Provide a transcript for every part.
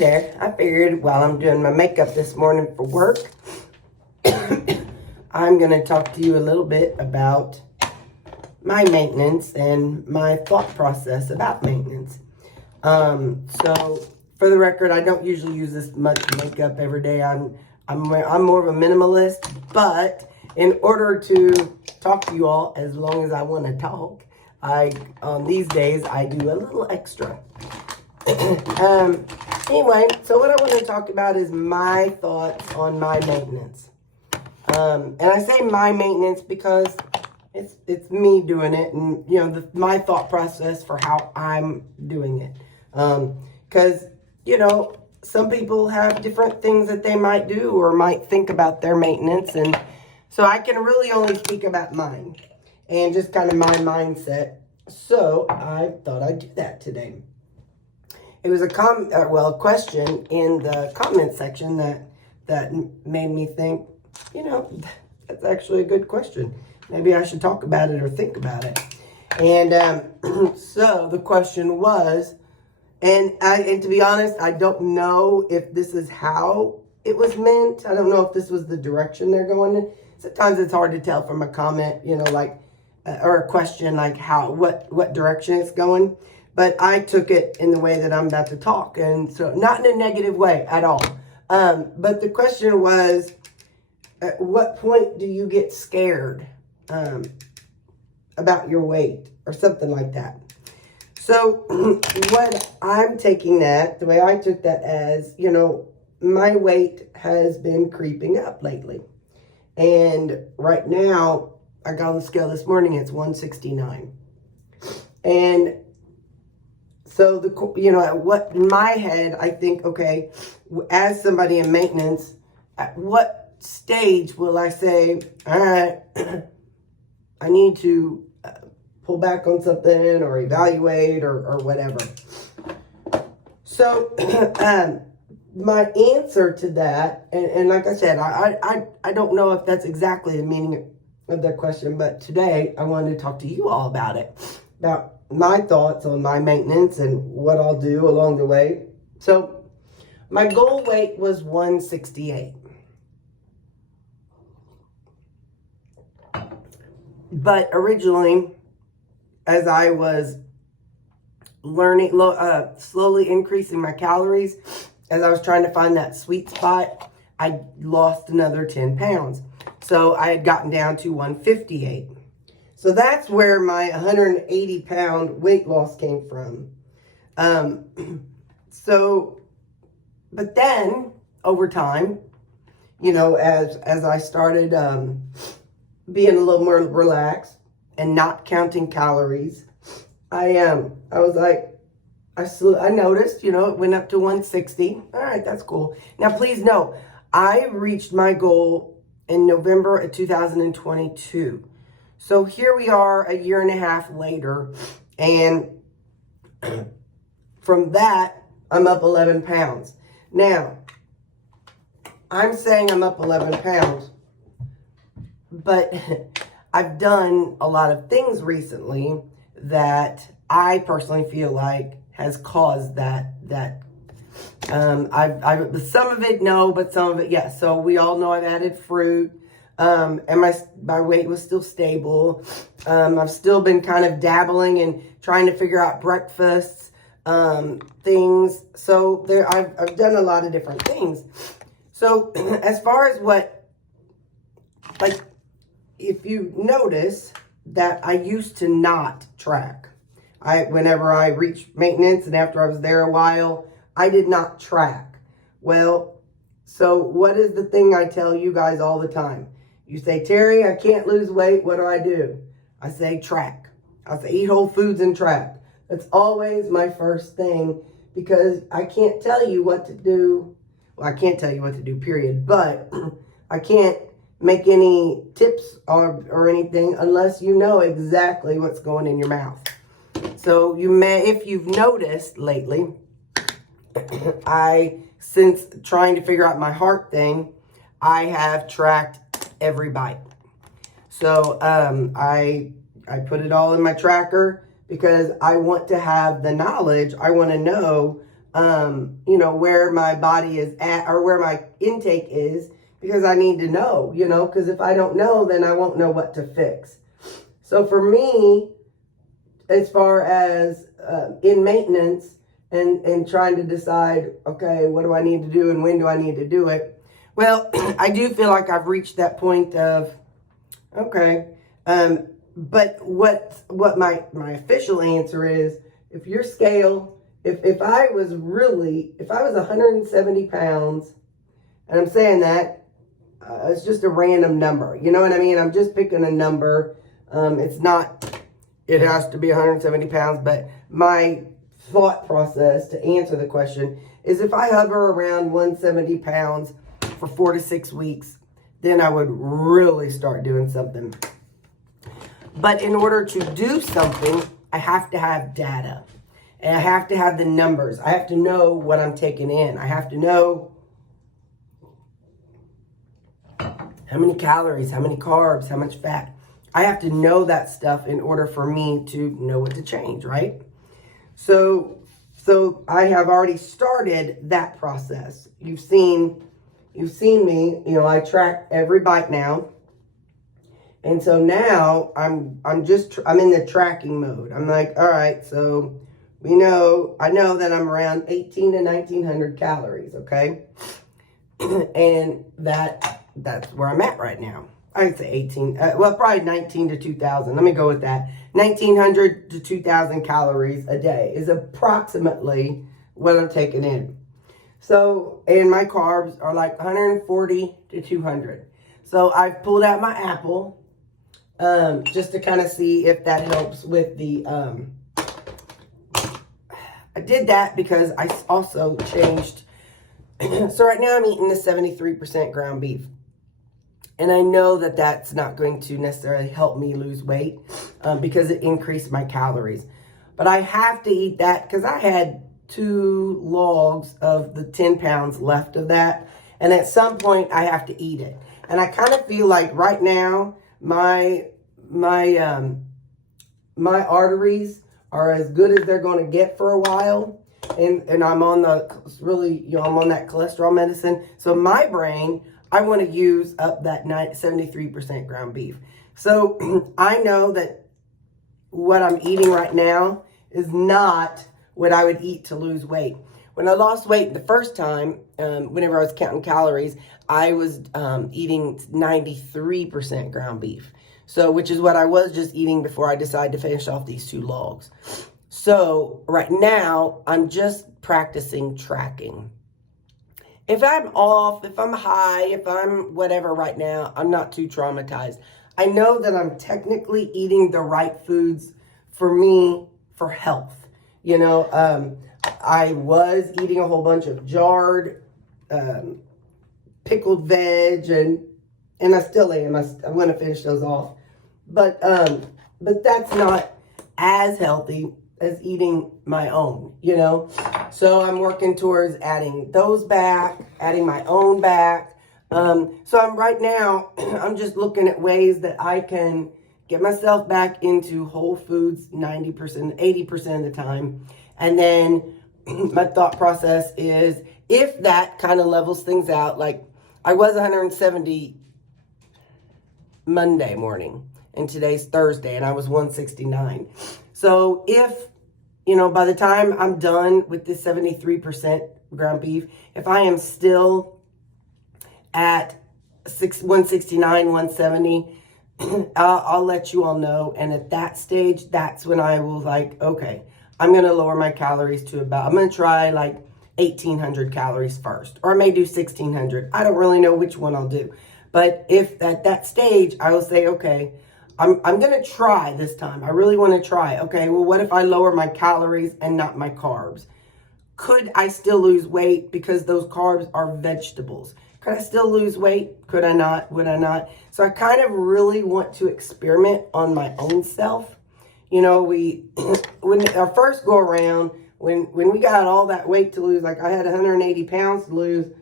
there. I figured while I'm doing my makeup this morning for work, I'm going to talk to you a little bit about my maintenance and my thought process about maintenance. So for the record, I don't usually use this much makeup every day. I'm more of a minimalist, but in order to talk to you all as long as I want to talk, these days I do a little extra. Anyway, so what I want to talk about is my thoughts on my maintenance. And I say my maintenance because it's me doing it, and you know my thought process for how I'm doing it. Because you know some people have different things that they might do or might think about their maintenance, and so I can really only speak about mine and just kind of my mindset. So I thought I'd do that today. It was a question in the comment section that made me think, you know, that's actually a good question. Maybe I should talk about it or think about it. And so the question was, and to be honest, I don't know if this is how it was meant. I don't know if this was the direction they're going in. Sometimes it's hard to tell from a comment, you know, like, or a question, like what direction it's going. But I took it in the way that I'm about to talk. And so not in a negative way at all. But the question was, at what point do you get scared about your weight or something like that? So what I'm taking that, the way I took that as, you know, my weight has been creeping up lately. And right now, I got on the scale this morning, it's 169. And so, what in my head, I think, okay, as somebody in maintenance, at what stage will I say, all right, I need to pull back on something or evaluate or whatever. So, my answer to that, and like I said, I don't know if that's exactly the meaning of that question, but today I wanted to talk to you all about it, about my thoughts on my maintenance and what I'll do along the way. So my goal weight was 168. But originally, as I was learning, slowly increasing my calories, as I was trying to find that sweet spot, I lost another 10 pounds. So I had gotten down to 158. So that's where my 180 pound weight loss came from. But then over time, you know, as I started being a little more relaxed and not counting calories, I was like, I noticed, you know, it went up to 160. All right, that's cool. Now, please know, I reached my goal in November of 2022. So here we are a year and a half later, and from that, I'm up 11 pounds. Now, I'm saying I'm up 11 pounds, but I've done a lot of things recently that I personally feel like has caused that. I've some of it, no, but some of it, yes. So we all know I've added fruit. And my weight was still stable. I've still been kind of dabbling and trying to figure out breakfasts, things. So I've done a lot of different things. So as far as if you notice that I used to not track. Whenever I reached maintenance and after I was there a while, I did not track. Well, so what is the thing I tell you guys all the time? You say, Terry, I can't lose weight. What do? I say track. I say eat whole foods and track. That's always my first thing because I can't tell you what to do. Well, I can't tell you what to do, period. But I can't make any tips or anything unless you know exactly what's going in your mouth. So you may, if you've noticed lately, since trying to figure out my heart thing, I have tracked every bite. So I put it all in my tracker because I want to have the knowledge. I want to know you know, where my body is at or where my intake is, because I need to know, you know, because if I don't know, then I won't know what to fix. So for me, as far as in maintenance and trying to decide, okay, what do I need to do and when do I need to do it? Well, I do feel like I've reached that point of, okay, but what my official answer is, if your scale, if I was 170 pounds, and I'm saying that, it's just a random number, you know what I mean? I'm just picking a number. It's not, it has to be 170 pounds, but my thought process to answer the question is, if I hover around 170 pounds for 4 to 6 weeks, then I would really start doing something. But in order to do something, I have to have data. And I have to have the numbers. I have to know what I'm taking in. I have to know how many calories, how many carbs, how much fat. I have to know that stuff in order for me to know what to change, right? So I have already started that process. You've seen me, you know, I track every bite now. And so now I'm in the tracking mode. I'm like, all right, so I know that I'm around 18 to 1900 calories, okay? And that's where I'm at right now. I'd say 18, well, probably 19 to 2000. Let me go with that. 1900 to 2000 calories a day is approximately what I'm taking in. So, and my carbs are like 140 to 200. So I've pulled out my apple, just to kind of see if that helps with the, I did that because I also changed. So right now I'm eating the 73% ground beef. And I know that that's not going to necessarily help me lose weight because it increased my calories. But I have to eat that because I had 2 logs of the 10 pounds left of that. And at some point I have to eat it. And I kind of feel like right now my arteries are as good as they're going to get for a while. And I'm on I'm on that cholesterol medicine. So my brain, I want to use up that 73% ground beef. So I know that what I'm eating right now is not what I would eat to lose weight. When I lost weight the first time, whenever I was counting calories, I was eating 93% ground beef. So, which is what I was just eating before I decided to finish off these 2 logs. So right now, I'm just practicing tracking. If I'm off, if I'm high, if I'm whatever right now, I'm not too traumatized. I know that I'm technically eating the right foods for me for health. You know, I was eating a whole bunch of jarred, pickled veg, and I still am. I'm going to finish those off. But that's not as healthy as eating my own, you know? So I'm working towards adding those back, adding my own back. So I'm right now, I'm just looking at ways that I can get myself back into whole foods 90%, 80% of the time. And then my thought process is, if that kind of levels things out, like I was 170 Monday morning, and today's Thursday, and I was 169. So if, you know, by the time I'm done with this 73% ground beef, if I am still at 169, 170, I'll let you all know. And at that stage, that's when I will like, okay, I'm going to lower my calories to I'm going to try like 1,800 calories first, or I may do 1,600. I don't really know which one I'll do. But if at that stage, I will say, okay, I'm going to try this time. I really want to try. Okay, well, what if I lower my calories and not my carbs? Could I still lose weight because those carbs are vegetables? Could I still lose weight? Could I not? Would I not? So I kind of really want to experiment on my own self. You know, when our first go around, when we got all that weight to lose, like I had 180 pounds to lose,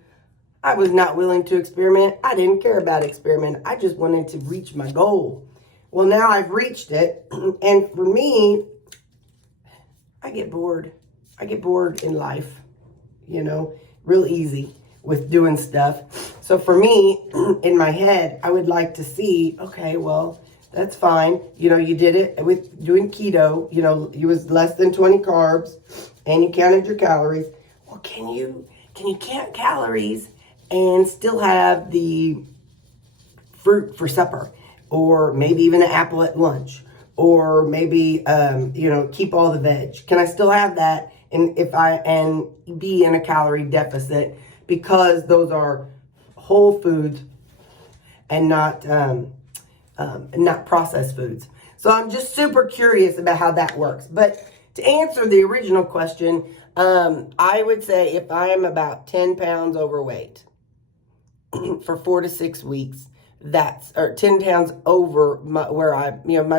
I was not willing to experiment. I didn't care about experiment. I just wanted to reach my goal. Well, now I've reached it. And for me, I get bored. I get bored in life. you know, real easy with doing stuff. So for me, in my head, I would like to see, okay, well, that's fine. You know, you did it with doing keto, you know, it was less than 20 carbs and you counted your calories. Well, can you count calories and still have the fruit for supper, or maybe even an apple at lunch, or maybe, you know, keep all the veg? Can I still have that and be in a calorie deficit, because those are whole foods and not processed foods? So I'm just super curious about how that works. But to answer the original question, I would say if I am about 10 pounds overweight for 4 to 6 weeks, or 10 pounds over my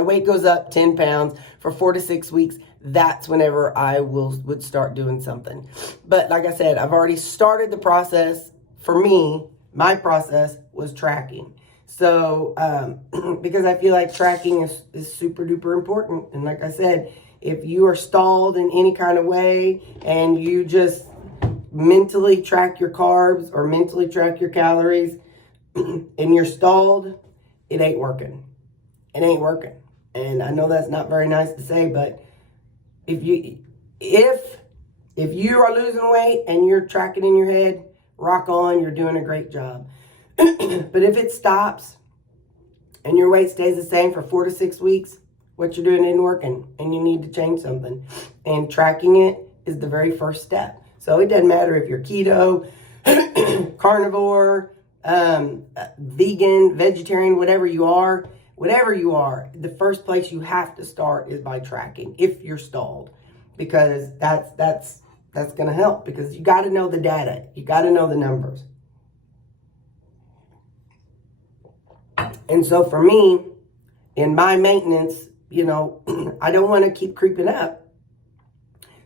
weight goes up 10 pounds for 4 to 6 weeks, that's whenever I would start doing something. But like I said, I've already started the process. For me, my process was tracking. So, because I feel like tracking is super duper important. And like I said, if you are stalled in any kind of way and you just mentally track your carbs or mentally track your calories and you're stalled, it ain't working. It ain't working. And I know that's not very nice to say, but if you are losing weight and you're tracking in your head, rock on, you're doing a great job. But if it stops and your weight stays the same for 4 to 6 weeks, what you're doing isn't working and you need to change something. And tracking it is the very first step. So it doesn't matter if you're keto, carnivore, vegan, vegetarian, whatever you are, the first place you have to start is by tracking if you're stalled, because that's going to help, because you got to know the data. You got to know the numbers. And so for me, in my maintenance, you know, I don't want to keep creeping up.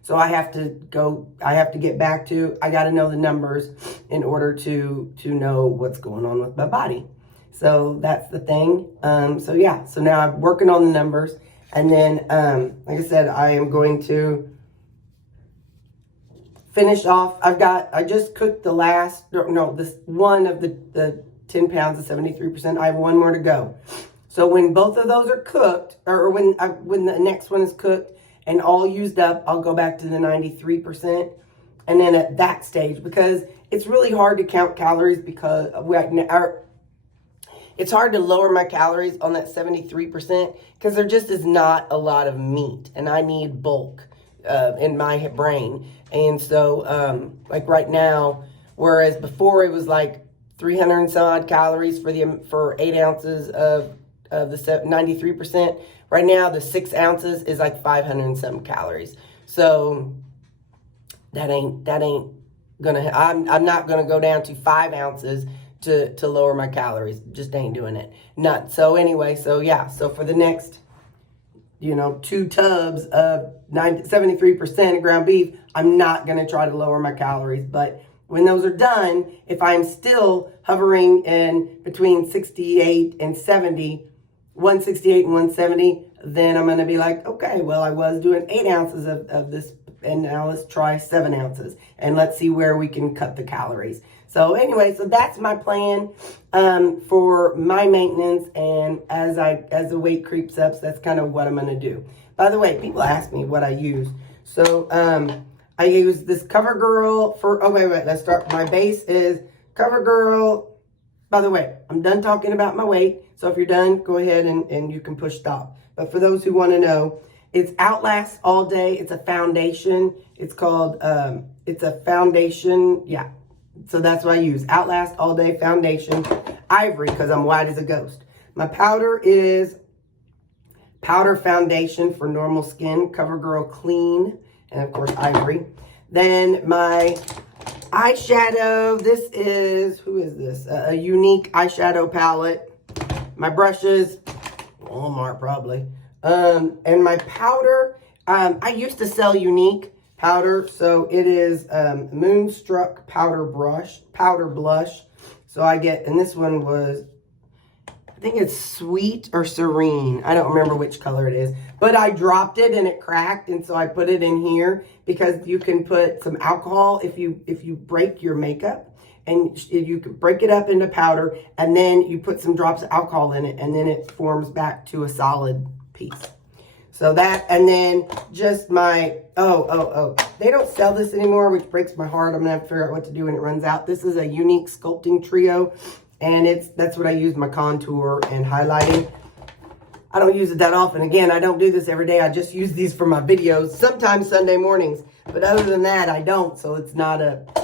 So I have to get back to, I got to know the numbers in order to know what's going on with my body. So that's the thing. So yeah, so now I'm working on the numbers. And then, like I said, I am going to finish off. I just cooked this one of the 10 pounds of 73%. I have one more to go. So when both of those are cooked, or when the next one is cooked and all used up, I'll go back to the 93%. And then at that stage, because it's really hard to count calories, because it's hard to lower my calories on that 73% because there just is not a lot of meat, and I need bulk in my brain. And so like right now, whereas before it was like 300 and some odd calories for 8 ounces of the 93%, right now the 6 ounces is like 500 and some calories. So that ain't gonna, I'm not gonna go down to 5 ounces to lower my calories. Just ain't doing it. Not so anyway. So yeah, so for the next 2 tubs of 73% of ground beef, I'm not going to try to lower my calories. But when those are done, if I'm still hovering in between 68 and 70, 168 and 170, then I'm going to be like, okay, well, I was doing 8 ounces of this, and now let's try 7 ounces, and let's see where we can cut the calories. So anyway, so that's my plan for my maintenance, and as the weight creeps up, so that's kind of what I'm going to do. By the way, people ask me what I use. So I use this CoverGirl for, let's start. My base is CoverGirl. By the way, I'm done talking about my weight. So if you're done, go ahead and you can push stop. But for those who want to know, it's Outlast All Day. It's a foundation. It's called, it's a foundation. Yeah. So that's what I use. Outlast All Day Foundation. Ivory, because I'm white as a ghost. My powder is Powder Foundation for normal skin. CoverGirl Clean. And of course, Ivory. Then my eyeshadow. This is, who is this? A Unique eyeshadow palette. My brushes. Walmart probably. And my powder. I used to sell Unique powder, so it is Moonstruck powder blush. So I get, and this one was, I think it's Sweet or Serene. I don't remember which color it is. But I dropped it and it cracked, and so I put it in here because you can put some alcohol if you break your makeup. And you can break it up into powder, and then you put some drops of alcohol in it, and then it forms back to a solid piece. So that, and then just my, they don't sell this anymore, which breaks my heart. I'm gonna have to figure out what to do when it runs out. This is a Unique Sculpting Trio, and that's what I use my contour and highlighting. I don't use it that often. Again, I don't do this every day. I just use these for my videos, sometimes Sunday mornings. But other than that, I don't. So it's not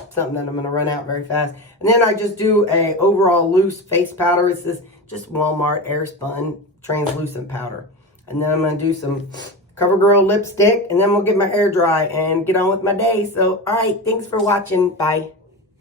something that I'm going to run out very fast. And then I just do a overall loose face powder. It's this just Walmart Airspun translucent powder. And then I'm going to do some CoverGirl lipstick. And then we'll get my hair dry and get on with my day. So, all right. Thanks for watching. Bye.